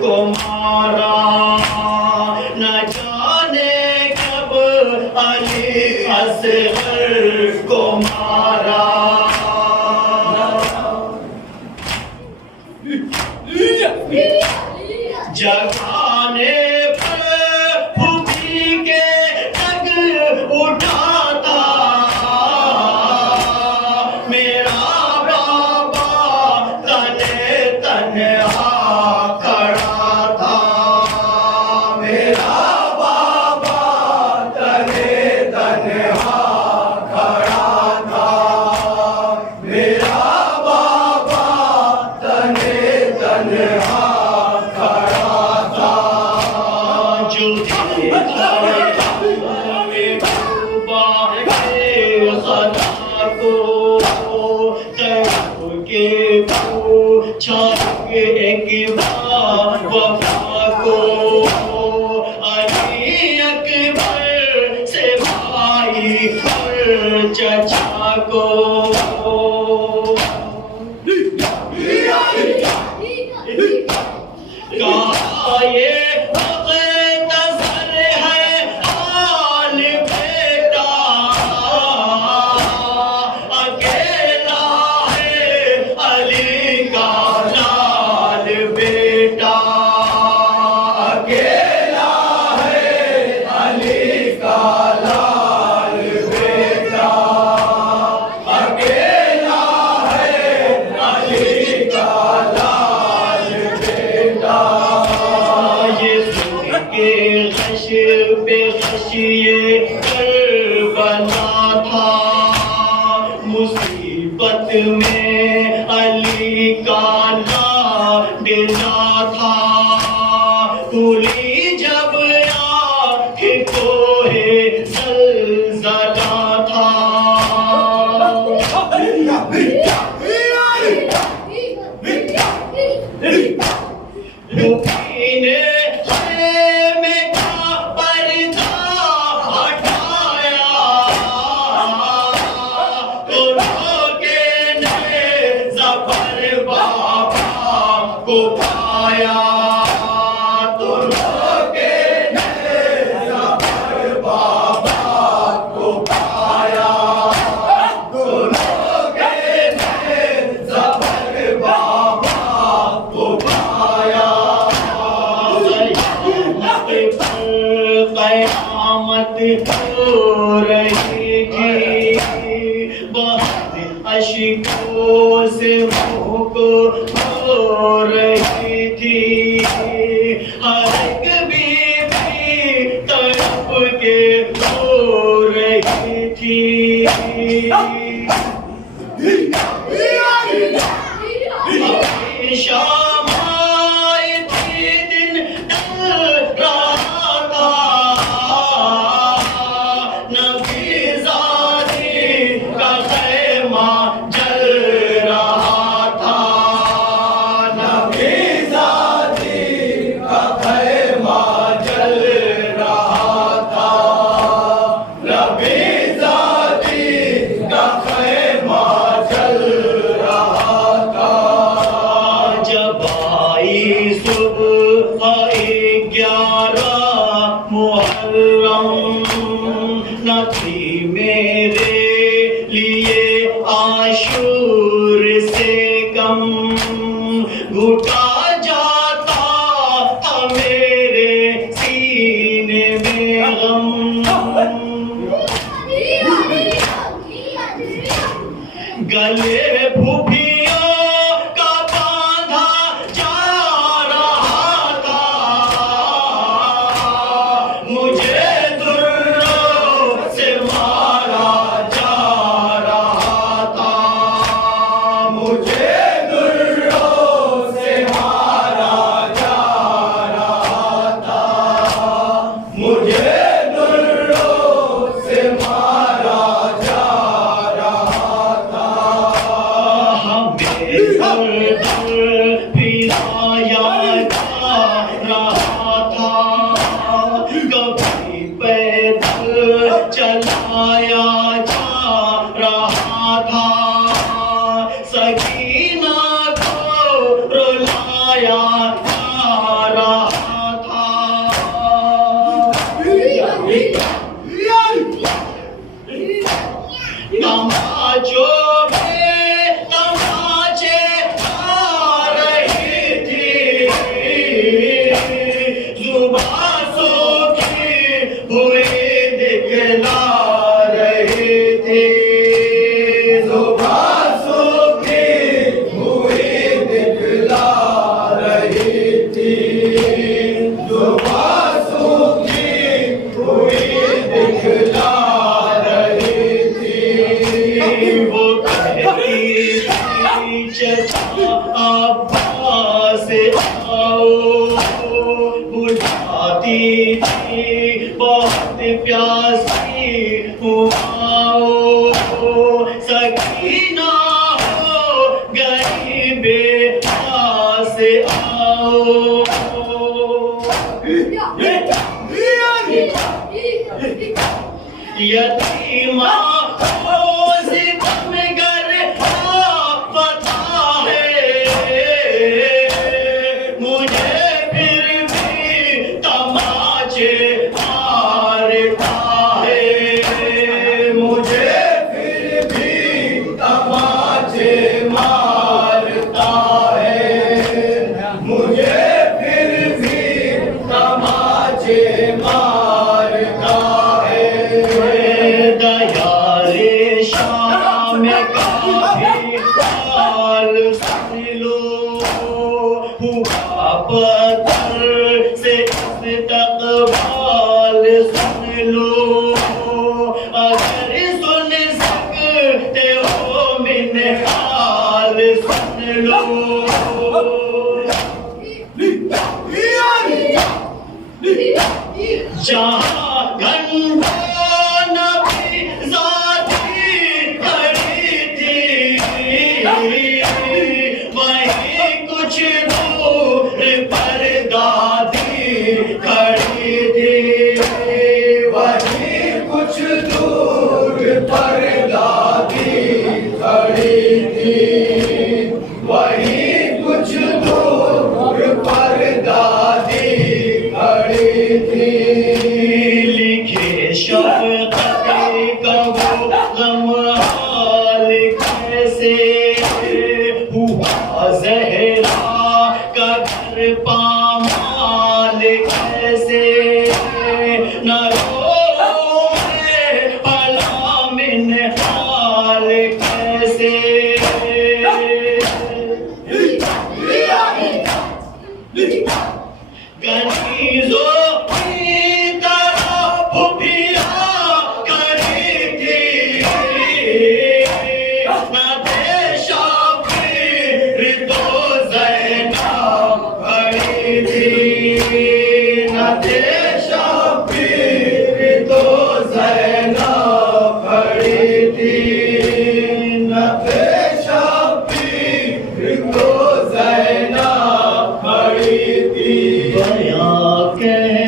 को मारा, न जाने कब अली असगर को मारा। जगाने पर फूफी के टग उठाता, मेरा बाबा तने तन्हा खड़ा था, मेरा बाबा तने तन्हा खड़ा था, मेरा बाबा तने तन्हा एक बार वफा को, अली अकबर से भाई और चचा को। कहा ये मुख्तसर है हाल बेटा, अकेला है अली का लाल बेटा, अकेला है अली का लाल बेटा, अकेला है अली का लाल बेटा। ये सुन के गश पे गश ये करबला था, मुसीबत में अली का लाडला था, तुली जब आँख कोहे ज़लज़ला था। मुफीने खेमे का पर्दा हटाया, तो लोगे ने ज़फ़र बाबा को पाया, तो लोगे ने ज़फ़र बाबा को पाया, तो लोगे ने ज़फ़र बाबा को पाया। क़यामत हो रही थी, बहुत अश्कों से मुँह को हो रही थी, हर एक बीवी तड़प के हो रही थी। शाम आई थी, दिन ढल रहा था, नबीज़ादी का ख़ैमा जल रहा था, नबीज़ादी का ख़ैमा जल रहा था, नबीज़ादी का ख़ैमा जल रहा था। जब आई सुबह 11 मुहर्रम, न थी मेरे लिए आशूर से कम, घुटा जाता था मेरे सीने में गम। गले फूफियों का बांधा जा रहा था, मुझे दुर्रों से मारा जा रहा था, मुझे दुर्रों से मारा जा रहा था, मुझे दुर्रों से मारा जा रहा था। हमें फिराया जा रहा था, कभी पैदल चलाया जा रहा था, सकीना को रुलाया जा बुझाती थी बहुत प्यासी हूँ सकीना हो गई बेआस आओ यतीमा हो सितमगर पता है मुझे फिर भी तमाचे मारता है मुझे फिर भी तमाचे मारता है मुझे फिर भी तमाचे मारता है दयाले शाम का भी हाल सुन लो हुआ पत्थर से इस्तकबाल सुन लो अगर सुन सकते हो मिन्हाल सुन लो जहाँ घंटा नबी ज़ाती खड़ी थी वहीं कुछ दूर पर दादी खड़ी थी वहीं कुछ दूर पर दादी खड़ी थी वहीं कुछ दूर पर दादी खड़ी थी लिखे शफ़क़त का वो गम हाल कैसे हुआ ज़हरा का घर पामाल कैसे न रोए भला मिन्हाल कैसे गनीज़ों की तरह फुफिया करी थी न देशा फिर तो ज़ैनब खड़ी थी न देशा फिर तो ज़ैनब खड़ी थी न देशा फिर तो ज़ैनब खड़ी थी बयां कह